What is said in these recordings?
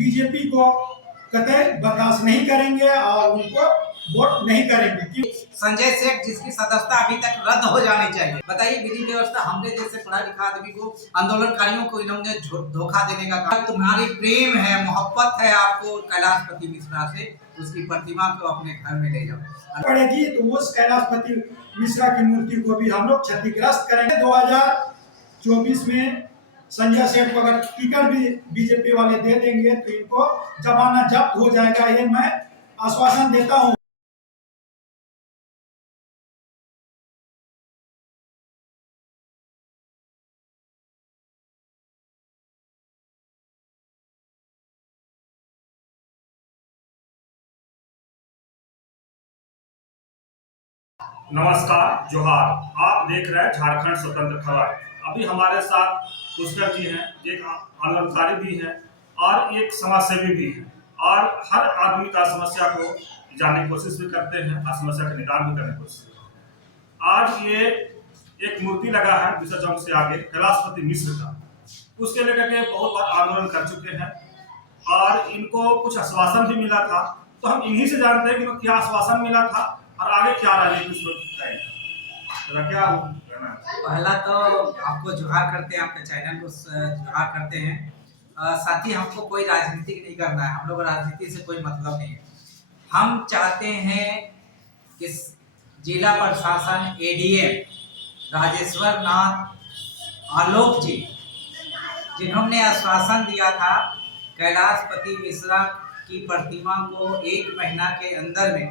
BJP को कतई बर्दाश्त नहीं करेंगे और उनको वोट नहीं करेंगे। संजय सेठ जिसकी सदस्यता अभी तक रद्द हो जानी चाहिए। बताइए, विधि व्यवस्था हमने जैसे पढ़ा लिखा आदमी को, आंदोलनकारियों को इन्होंने धोखा देने का काम। तुम्हारी प्रेम है, मोहब्बत है आपको कैलाशपति मिश्रा से, उसकी प्रतिमा को अपने घर में ले जाओ पड़ेगी तो उस कैलाशपति मिश्रा की मूर्ति को भी हम लोग क्षतिग्रस्त करेंगे। 2024 में संजय सेठ को अगर टिकट भी बीजेपी वाले दे देंगे तो इनको जमाना जब्त हो जाएगा, ये मैं आश्वासन देता हूँ। नमस्कार, जोहार। आप देख रहे हैं झारखंड स्वतंत्र खबर। अभी हमारे साथ पुष्कर जी हैं, एक आंदोलनकारी भी हैं और एक समाजसेवी भी हैं, और हर आदमी का समस्या को जानने की कोशिश भी करते हैं और समस्या का निदान भी करने की कोशिश करते हैं। आज ये एक मूर्ति लगा है विश्व चौक से आगे, कैलाशपति मिश्र का, उसके लेकर के बहुत बार आंदोलन कर चुके हैं और इनको कुछ आश्वासन भी मिला था। तो हम इन्हीं से जानते हैं कि क्या आश्वासन मिला था और आगे क्या राजनीति क्या कहना। पहला तो आपको जोहार करते हैं, आपके चैनल को जोहार करते हैं। साथ ही हमको कोई राजनीति नहीं करना है, हम लोग राजनीति से कोई मतलब नहीं है। हम चाहते हैं कि जिला प्रशासन एडीएम राजेश्वर नाथ आलोक जी, जिन्होंने आश्वासन दिया था कैलाशपति मिश्रा की प्रतिमा को 1 महीना के अंदर में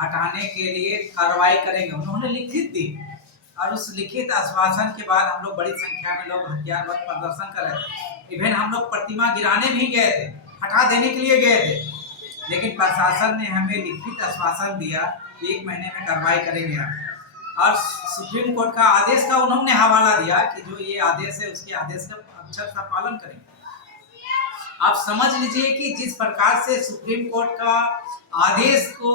हटाने के लिए कार्रवाई करेंगे, उन्होंने लिखित दी। और उस लिखित आश्वासन के बाद हम लोग बड़ी संख्या में लोग हथियारबंद प्रदर्शन कर रहे थे। इवन हम लोग प्रतिमा गिराने भी गए थे, हटा देने के लिए गए थे, लेकिन प्रशासन ने हमें लिखित आश्वासन दिया कि 1 महीने में कार्रवाई करेंगे हम। और सुप्रीम कोर्ट का आदेश का उन्होंने हवाला दिया कि जो ये आदेश है उसके आदेश का अक्षर का पालन करेंगे। आप समझ लीजिए कि जिस प्रकार से सुप्रीम कोर्ट का आदेश को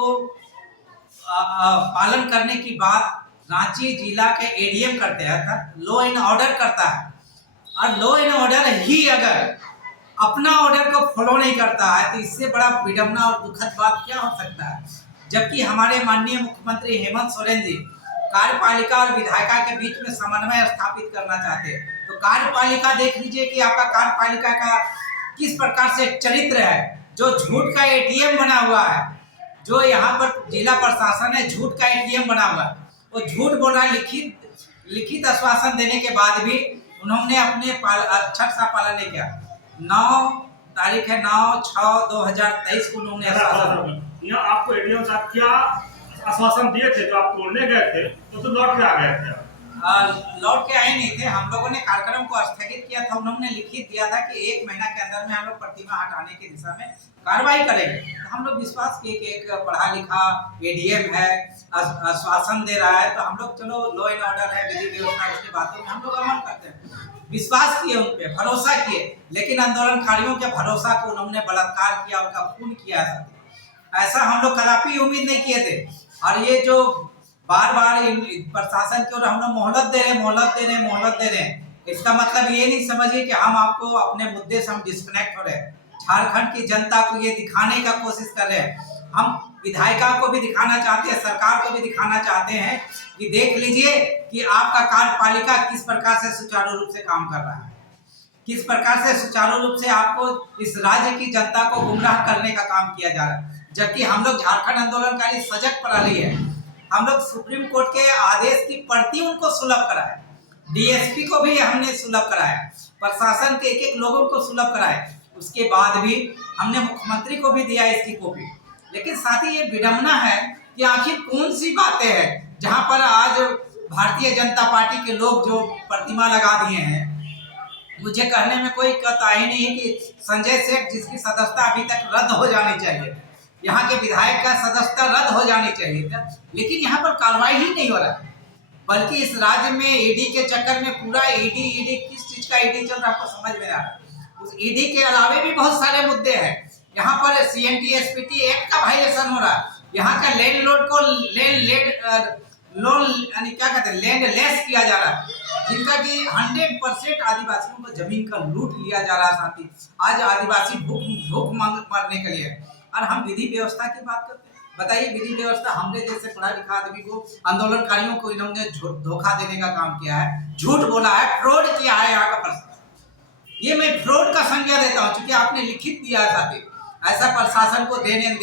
पालन करने की बात रांची जिला के एडीएम करते हैं, लॉ एंड ऑर्डर करता है, और लॉ एंड ऑर्डर ही अगर अपना ऑर्डर को फॉलो नहीं करता है तो इससे बड़ा विडंबना और दुखद बात क्या हो सकता है। जबकि हमारे माननीय मुख्यमंत्री हेमंत सोरेन जी कार्यपालिका और विधायिका के बीच में समन्वय स्थापित करना चाहते हैं, तो कार्यपालिका देख लीजिए कि आपका कार्यपालिका का किस प्रकार से चरित्र है, जो झूठ का एटीएम बना हुआ है, जो यहाँ पर जिला प्रशासन है झूठ का एटीएम बना हुआ है। वो झूठ बोल रहा है। लिखित आश्वासन देने के बाद भी उन्होंने अपने अक्षर का पालन नहीं किया। 9 तारीख है 9/6/2023 को उन्होंने यहाँ आपको एडीएम साहब क्या आश्वासन दिए थे? तो आप तोड़ने गए थे तो लौट के आ गए थे? लौट के आए नहीं थे, हम लोगों ने कार्यक्रम को स्थगित किया था। उन्होंने लिखित दिया था कि 1 महीना के अंदर में हम लोग प्रतिमा हटाने की दिशा में कार्रवाई करेंगे। हम लोग विश्वास किए कि एक पढ़ा लिखा एडीएम है, आश्वासन दे रहा है, तो हम लोग चलो लॉ एंड ऑर्डर है, विधि व्यवस्था, उसकी बातों में हम लोग अमल करते हैं। विश्वास किए, उन पे भरोसा किए, लेकिन आंदोलनकारियों के भरोसा को उन्होंने बलात्कार किया, उनका खून किया। ऐसा हम लोग कदापि उम्मीद नहीं किए थे। और ये जो बार बार प्रशासन की ओर हम लोग मोहलत दे रहे हैं, इसका मतलब ये नहीं समझिए कि हम आपको अपने मुद्दे से हम डिस्कनेक्ट हो रहे हैं। झारखंड की जनता को ये दिखाने का कोशिश कर रहे हैं, हम विधायिका को भी दिखाना चाहते हैं, सरकार को भी दिखाना चाहते हैं कि देख लीजिए कि आपका कार्यपालिका किस प्रकार से सुचारू रूप से काम कर रहा है, किस प्रकार से सुचारू रूप से आपको इस राज्य की जनता को गुमराह करने का काम किया जा रहा है। जबकि हम लोग झारखंड आंदोलनकारी सजग प्रणाली है, हम लोग सुप्रीम कोर्ट के आदेश की प्रति उनको सुलभ कराए, डीएसपी को भी हमने सुलभ कराया, प्रशासन के एक लोगों को सुलभ कराए, उसके बाद भी हमने मुख्यमंत्री को भी दिया इसकी कॉपी। लेकिन साथ ही ये विडंबना है कि आखिर कौन सी बातें हैं जहां पर आज भारतीय जनता पार्टी के लोग जो प्रतिमा लगा दिए हैं। मुझे कहने में कोई कता ही नहीं है कि संजय सेठ जिसकी सदस्यता अभी तक रद्द हो जानी चाहिए, यहाँ के विधायक का सदस्यता रद्द हो जानी चाहिए था, लेकिन यहाँ पर कार्रवाई ही नहीं हो रहा है। बल्कि इस राज्य में ईडी के चक्कर में पूरा ईडी किस चीज का ईडी चल रहा है आपको समझ में आ रहा है। उस ईडी के अलावे भी बहुत सारे मुद्दे हैं। यहाँ पर सीएनटी एसपीटी एक्ट का वायलेशन हो रहा है, यहाँ का लोन यानी क्या कहते हैं लैंड लेस किया जा रहा है, जिनका कि 100% आदिवासियों को जमीन का लूट लिया जा रहा है। साथी आज आदिवासी भूख भूख मरने के लिए, और हम विधि व्यवस्था की बात करते हैं। बताइए विधि व्यवस्था, हमने जैसे पढ़ा लिखा आदमी को, आंदोलनकारियों को इन्होंने धोखा देने का काम किया है, झूठ बोला है, फ्रॉड किया है यहाँ का प्रशासन। ये मैं फ्रॉड का संज्ञा देता हूँ, क्योंकि आपने लिखित दिया है साथी। ऐसा प्रशासन को देने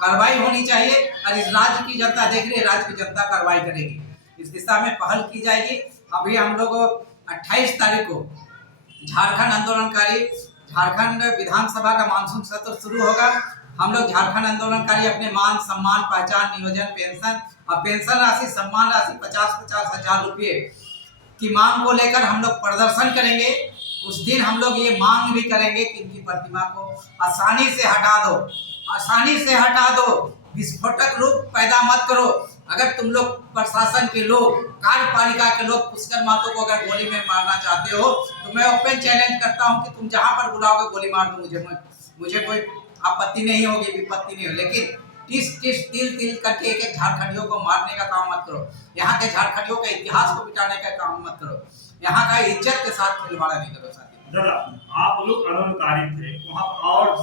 कार्रवाई होनी चाहिए, और इस राज्य की जनता देख रही है, राज्य की जनता कार्रवाई करेगी, इस दिशा में पहल की जाएगी। अभी हम लोग 28 तारीख को झारखंड आंदोलनकारी, झारखंड विधानसभा का मानसून सत्र शुरू होगा। हम लोग झारखंड आंदोलनकारी अपने मान सम्मान, पहचान, नियोजन, पेंशन और पेंशन राशि, सम्मान राशि 50-50 हजार रुपये की मांग को लेकर हम लोग प्रदर्शन करेंगे। उस दिन हम लोग ये मांग भी करेंगे कि इनकी प्रतिमा को आसानी से हटा दो, आसानी से हटा दो, विस्फोटक रूप पैदा मत करो। अगर तुम लोग प्रशासन के लोग, कार्यपालिका के लोग पुष्कर महतो को अगर गोली में मारना चाहते हो, तो मैं ओपन चैलेंज करता हूं कि तुम जहां पर बुलाओगे गोली मार दो, मुझे कोई आपत्ति नहीं होगी, विपत्ति नहीं हो, लेकिन टिस टिस तिल तिल करके एक एक झारखंडियों को मारने का काम मत करो। यहाँ के झारखंडियों के इतिहास को मिटाने का काम मत करो, यहाँ का इज्जत के साथ खिलवाड़ा नहीं करो साथी। दादा, आप लोग आंदोलनकारी थे, वहाँ और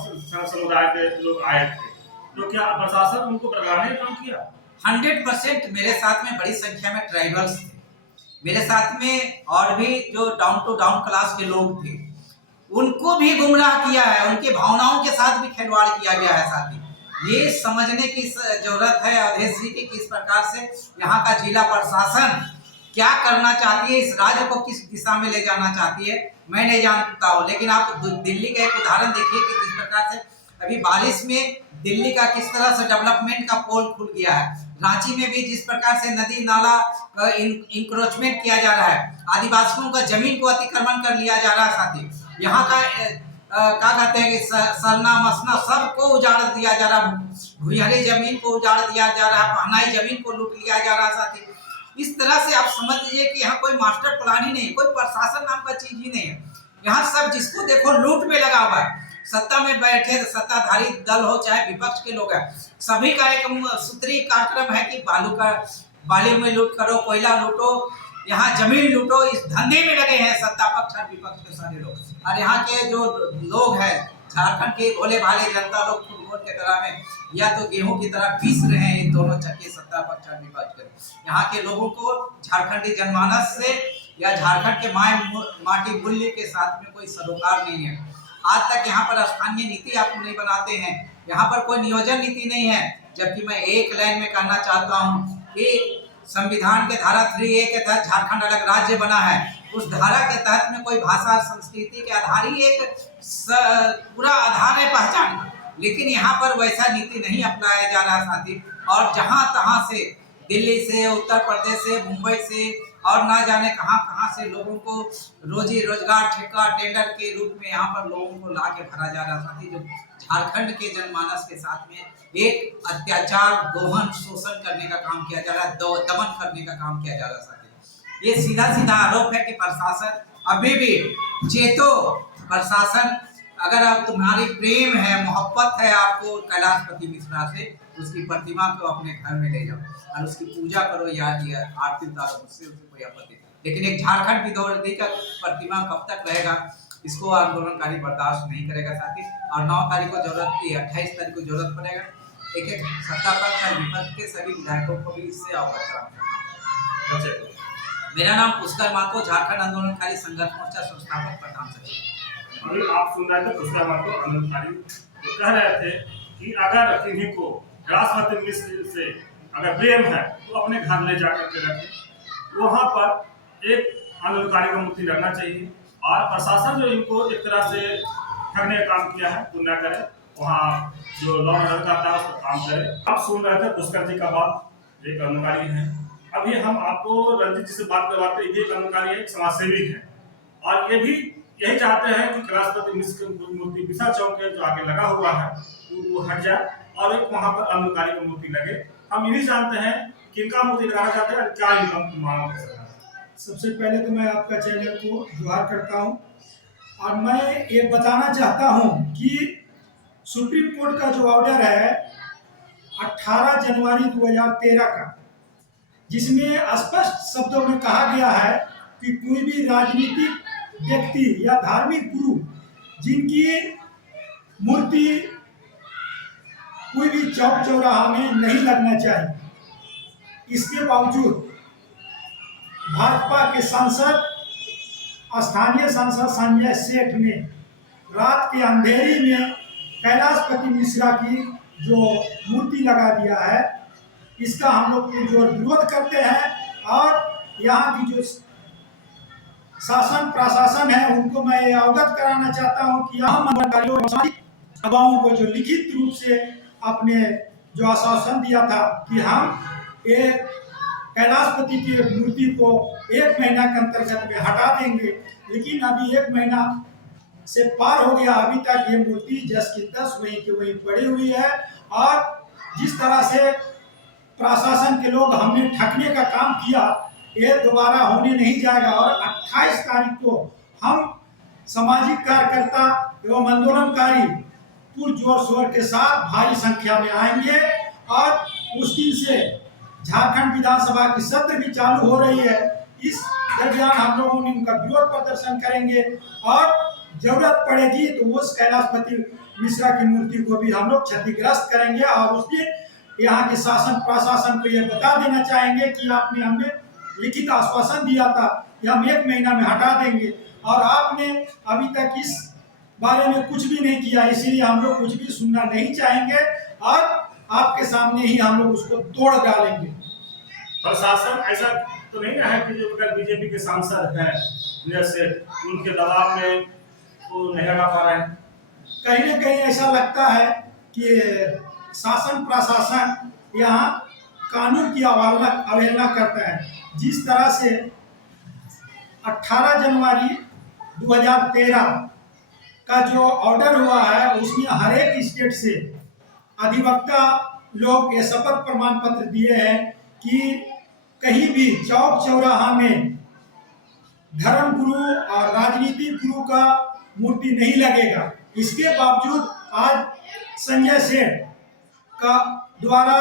समुदाय के लोग आए थे, तो क्या प्रशासन उनको भगाने का काम किया? 100% मेरे साथ में बड़ी संख्या में ट्राइबल्स थे, मेरे साथ में और भी जो डाउन टू डाउन क्लास के लोग थे, उनको भी गुमराह किया है, उनकी भावनाओं के साथ भी खिलवाड़ किया गया है साथी। ये समझने की जरूरत है अवधेश जी की, किस प्रकार से यहाँ का जिला प्रशासन क्या करना चाहती है, इस राज्य को किस दिशा में ले जाना चाहती है, मैं नहीं जानता हूँ। लेकिन आप दिल्ली का एक उदाहरण देखिए कि जिस प्रकार से अभी बारिश में दिल्ली का किस तरह से डेवलपमेंट का पोल खुल गया है। रांची में भी जिस प्रकार से नदी नाला का इंक्रोचमेंट किया जा रहा है, आदिवासियों का जमीन को अतिक्रमण कर लिया जा रहा है साथी। यहाँ का क्या कहते हैं कि सरना मसना सबको उजाड़ दिया जा रहा है, भूरिहरी जमीन को उजाड़ दिया जा रहा है, पहनाई जमीन को लूट लिया जा रहा है साथी। इस तरह से आप समझ लीजिए कि यहाँ कोई मास्टर प्लान ही नहीं, कोई प्रशासन नाम का चीज ही नहीं है। यहाँ सब जिसको देखो लूट में लगा हुआ है। सत्ता में बैठे सत्ताधारी दल हो चाहे विपक्ष के लोग हैं, सभी का एक सूत्री कार्यक्रम है कि बालू में लूट करो, कोयला लूटो, यहाँ जमीन लूटो, इस धंधे में लगे हैं सत्ता पक्ष और विपक्ष के सारे लोग। और यहाँ के जो लोग हैं झारखंड के भोले भाले जनता लोग फुटबॉल के तरह में या तो गेहूं की तरह पीस रहे हैं इन दोनों चक्के, सत्ता पक्ष और विपक्ष के। यहाँ के लोगों को झारखंडी जनमानस से या झारखंड के माटी मूल्य के साथ में कोई सरोकार नहीं है। आज तक यहाँ पर स्थानीय नीति आप नहीं बनाते हैं, यहाँ पर कोई नियोजन नीति नहीं है। जबकि मैं एक लाइन में कहना चाहता हूँ कि संविधान के धारा 3A के तहत झारखंड अलग राज्य बना है, उस धारा के तहत में कोई भाषा और संस्कृति के आधार ही एक पूरा आधार है पहचान, लेकिन यहाँ पर वैसा नीति नहीं अपनाया जा रहा साथी। और जहाँ तहाँ से दिल्ली से, उत्तर प्रदेश से, मुंबई से और ना जाने कहाँ कहाँ से लोगों को रोजी रोजगार ठेका टेंडर के रूप में यहाँ पर लोगों को ला के भरा जा रहा साथी, जो झारखंड के जनमानस के साथ में एक अत्याचार, दोहन, शोषण करने का काम किया जा रहा है, दमन करने का काम किया जा रहा है साथी। ये सीधा सीधा आरोप है कि प्रशासन अभी भी चेतो। प्रशासन, अगर आप तुम्हारी प्रेम है, मोहब्बत है आपको कैलाशपति मिश्रा से, उसकी प्रतिमा को अपने घर में ले जाओ और उसकी पूजा करो या आरती उतारो, उससे कोई आपत्ति नहीं। लेकिन एक झारखंड विरोधी का प्रतिमा कब तक रहेगा, इसको आंदोलनकारी बर्दाश्त नहीं करेगा साथी। और 9 तारीख को जरूरत की, 28 तारीख को जरूरत पड़ेगा एक एक सत्ता पक्ष और विपक्ष के सभी विधायकों को भी इससे अवगत कराना। मेरा नाम पुष्कर महतो, झारखंड आंदोलनकारी संघर्ष मोर्चा संस्थापक प्रधान सचिव। अभी आप सुन रहे थे पुष्कर महतो आंदोलनकारी जो कह रहे थे कि अगर किन्हीं को कैलाशपति मिश्र से अगर प्रेम है तो अपने घर ले जाकर के रखें, वहाँ पर एक आंदोलनकारी का मूर्ति रखना चाहिए। और प्रशासन जो इनको एक तरह से ठगने का काम किया है तो न करे, वहाँ जो लॉ एंड ऑर्डर का था उसका काम करे। आप सुन रहे थे पुष्कर जी का बात, एक आंदोलनकारी है। अभी हम आपको रंजीत जी से बात करवाते हैं, ये एक आंदोलनकारी है, एक समाजसेवी है, और ये भी यही चाहते हैं कि कैलाशपति मिश्र की मूर्ति बिसा चौक के जो आगे लगा हुआ है वो हट जाए और एक वहाँ पर आंदोलनकारी की मूर्ति लगे। हम यही जानते हैं कि इनका मूर्ति लगाना चाहते हैं, क्या इनका मांग है? सबसे पहले तो मैं आपका चैनल को जोहार करता हूं और मैं ये बताना चाहता हूं कि सुप्रीम कोर्ट का जो ऑर्डर है 18 जनवरी 2013 का, जिसमें स्पष्ट शब्दों में कहा गया है कि कोई भी राजनीतिक व्यक्ति या धार्मिक गुरु जिनकी मूर्ति कोई भी चौक चौराहा में नहीं लगना चाहिए। इसके बावजूद भाजपा के सांसद, स्थानीय सांसद संजय सेठ ने रात के अंधेरी में कैलाशपति मिश्रा की जो मूर्ति लगा दिया है, इसका हम लोग पुरजोर विरोध करते हैं। और यहाँ की जो शासन प्रशासन है उनको मैं ये अवगत कराना चाहता हूँ कि यहाँ मंगलकारियों सभाओं को जो लिखित रूप से अपने जो आश्वासन दिया था कि हम एक कैलाशपति की मूर्ति को 1 महीना के अंतर्गत में हटा देंगे, लेकिन अभी 1 महीना से पार हो गया, अभी तक ये मूर्ति जस की तस वहीं की वहीं पड़ी हुई है। और जिस तरह से प्रशासन के लोग हमने ठगने का काम किया, ये दोबारा होने नहीं जाएगा। और 28 तारीख को हम सामाजिक कार्यकर्ता एवं आंदोलनकारी पुरजोर शोर के साथ भारी संख्या में आएंगे। और उस दिन से झारखंड विधानसभा की सत्र भी चालू हो रही है। इस दरमियान हम लोगों ने उनका विरोध प्रदर्शन करेंगे और जरूरत पड़ेगी तो उस कैलाशपति मिश्रा की मूर्ति को भी हम लोग क्षतिग्रस्त करेंगे। और उस दिन यहाँ के शासन प्रशासन को ये बता देना चाहेंगे कि आपने हमें लिखित आश्वासन दिया था कि हम 1 महीना में हटा देंगे और आपने अभी तक इस बारे में कुछ भी नहीं किया, इसीलिए हम लोग कुछ भी सुनना नहीं चाहेंगे और आपके सामने ही हम लोग उसको तोड़ डालेंगे। प्रशासन ऐसा तो नहीं है कि जो अगर बीजेपी के सांसद हैं जैसे उनके दबाव में वो नहीं हटा पा रहे हैं? कहीं ना कहीं ऐसा लगता है कि शासन प्रशासन यहाँ कानून की अवहेलना करता है। जिस तरह से 18 जनवरी 2013 का जो ऑर्डर हुआ है उसमें हर एक स्टेट से अधिवक्ता लोग ये शपथ प्रमाण पत्र दिए हैं कि कहीं भी चौक चौराहा में धर्म गुरु और राजनीतिक गुरु का मूर्ति नहीं लगेगा। इसके बावजूद आज संजय सेठ का द्वारा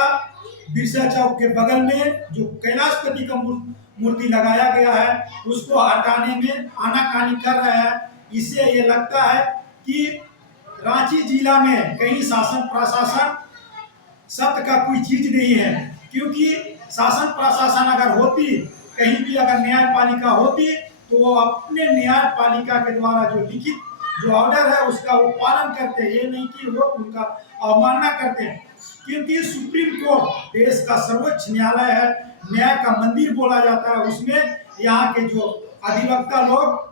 बिरसा चौक के बगल में जो कैलाशपति का मूर्ति लगाया गया है उसको हटाने में आनाकानी कर रहा है। इससे ये लगता है कि रांची जिला में कहीं शासन प्रशासन सत्य का कोई चीज नहीं है, क्योंकि शासन प्रशासन अगर होती, कहीं भी अगर न्यायपालिका होती तो वो अपने न्यायपालिका के द्वारा जो लिखित जो ऑर्डर है उसका वो पालन करते हैं, ये नहीं कि वो उनका अवमानना करते हैं। क्योंकि सुप्रीम कोर्ट देश का सर्वोच्च न्यायालय है, न्याय का मंदिर बोला जाता है। उसमें यहाँ के जो अधिवक्ता लोग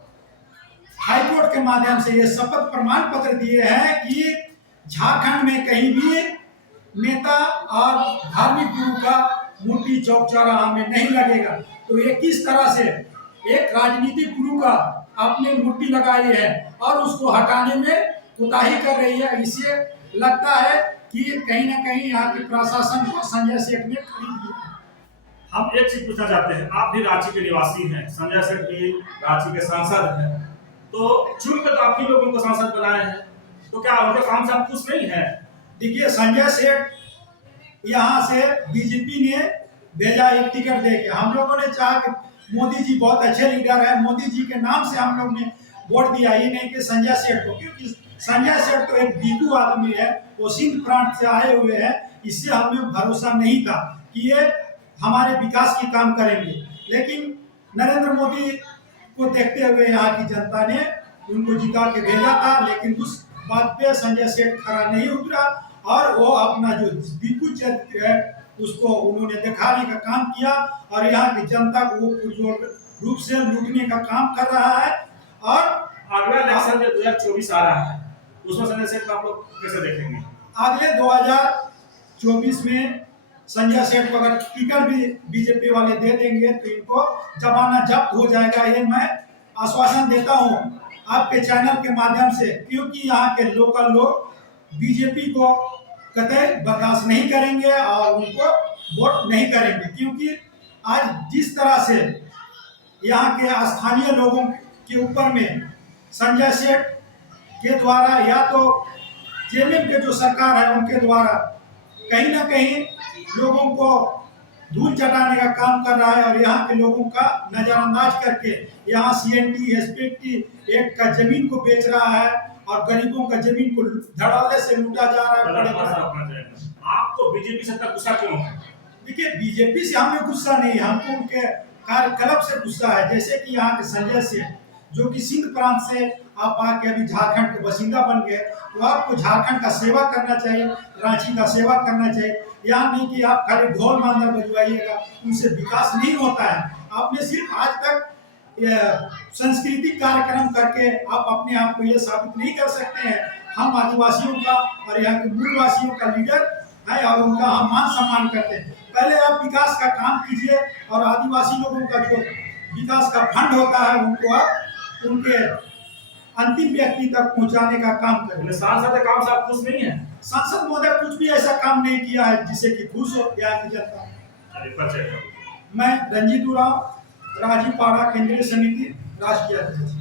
हाईकोर्ट के माध्यम से ये शपथ प्रमाण पत्र दिए हैं कि झारखंड में कहीं भी नेता और धार्मिक गुरु का मूर्ति चौक चौराहा में नहीं लगेगा। तो ये किस तरह से एक राजनीतिक गुरु का आपने मूर्ति लगाई है और उसको हटाने में कोताही कर रही है। इससे लगता है कि कहीं ना कहीं यहाँ के प्रशासन को संजय सेठ ने खरीद लिया। हम एक चीज पूछना चाहते हैं, आप भी रांची के निवासी हैं, संजय सेठ भी रांची के सांसद हैं, तो चुनकर तो आप ही लोगों को सांसद बनाए हैं, तो क्या उनके काम से आप खुश नहीं है? देखिए, संजय सेठ यहाँ से बीजेपी ने भेजा एक टिकट देके। हम लोगों ने चाहा कि मोदी जी बहुत अच्छे लीडर है, मोदी जी के नाम से हम लोग ने वोट दिया, ही नहीं कि संजय सेठ को, क्योंकि संजय सेठ तो एक दीकू आदमी है, वो सिंध प्रांत से आए हुए हैं। इससे हमें भरोसा नहीं था कि ये हमारे विकास की काम करेंगे। लेकिन नरेंद्र मोदी को देखते हुए यहाँ की जनता ने उनको जिता के भेजा था, लेकिन उस बात पे संजय सेठ खरा नहीं उतरा और वो अपना जो दीकू चरित्र है उसको उन्होंने दिखाने का काम किया और यहाँ की जनता को वो पुरजोर रूप से लूटने का काम कर रहा है। और अगला इलेक्शन जो 2024 आ रहा है उसमें संजय सेठ को आप लोग कैसे देखेंगे? अगले 2024 में संजय सेठ को अगर टिकट भी बीजेपी वाले दे देंगे तो इनको जमाना जब्त हो जाएगा, ये मैं आश्वासन देता हूँ आपके चैनल के माध्यम से। क्योंकि यहाँ के लोकल लोग बीजेपी को कतई बर्दाश्त नहीं करेंगे और उनको वोट नहीं करेंगे, क्योंकि आज जिस तरह से यहाँ के स्थानीय लोगों के ऊपर में संजय सेठ के द्वारा या तो जेएमएम के जो सरकार है उनके द्वारा कहीं ना कहीं लोगों को धूल चटाने का काम कर रहा है और यहाँ के लोगों का नजरअंदाज करके यहाँ सीएनटी एसपीटी एक्ट का जमीन को बेच रहा है और गरीबों का जमीन को धड़ाले से लूटा जा रहा है। आपको बीजेपी से तक गुस्सा क्यों है? देखिए, बीजेपी से हमें गुस्सा नहीं, हमको उनके कार्यकलाप से गुस्सा है। जैसे कि यहाँ के संजय सेठ जो कि सिंध प्रांत से आप आके अभी झारखंड के बासिंदा बन गए, तो आपको झारखंड का सेवा करना चाहिए, रांची का सेवा करना चाहिए। यहाँ नहीं कि आप खाली ढोल मांदर बजवाइएगा, उनसे विकास नहीं होता है। आपने सिर्फ आज तक सांस्कृतिक कार्यक्रम करके आप अपने आप को ये साबित नहीं कर सकते हैं हम आदिवासियों का और यहाँ के मूलवासियों का लीडर है और उनका हम मान सम्मान करते हैं। पहले आप विकास का काम कीजिए और आदिवासी लोगों का जो विकास का फंड होता है उनको आप उनके अंतिम व्यक्ति तक पहुंचाने का काम करें। सांसद के काम से आप खुश नहीं है? सांसद महोदय कुछ भी ऐसा काम नहीं किया है जिससे कि खुश हो यहाँ की जनता। मैं रंजीत उरांव, राजीपाड़ा केंद्रीय समिति राष्ट्रीय अध्यक्ष।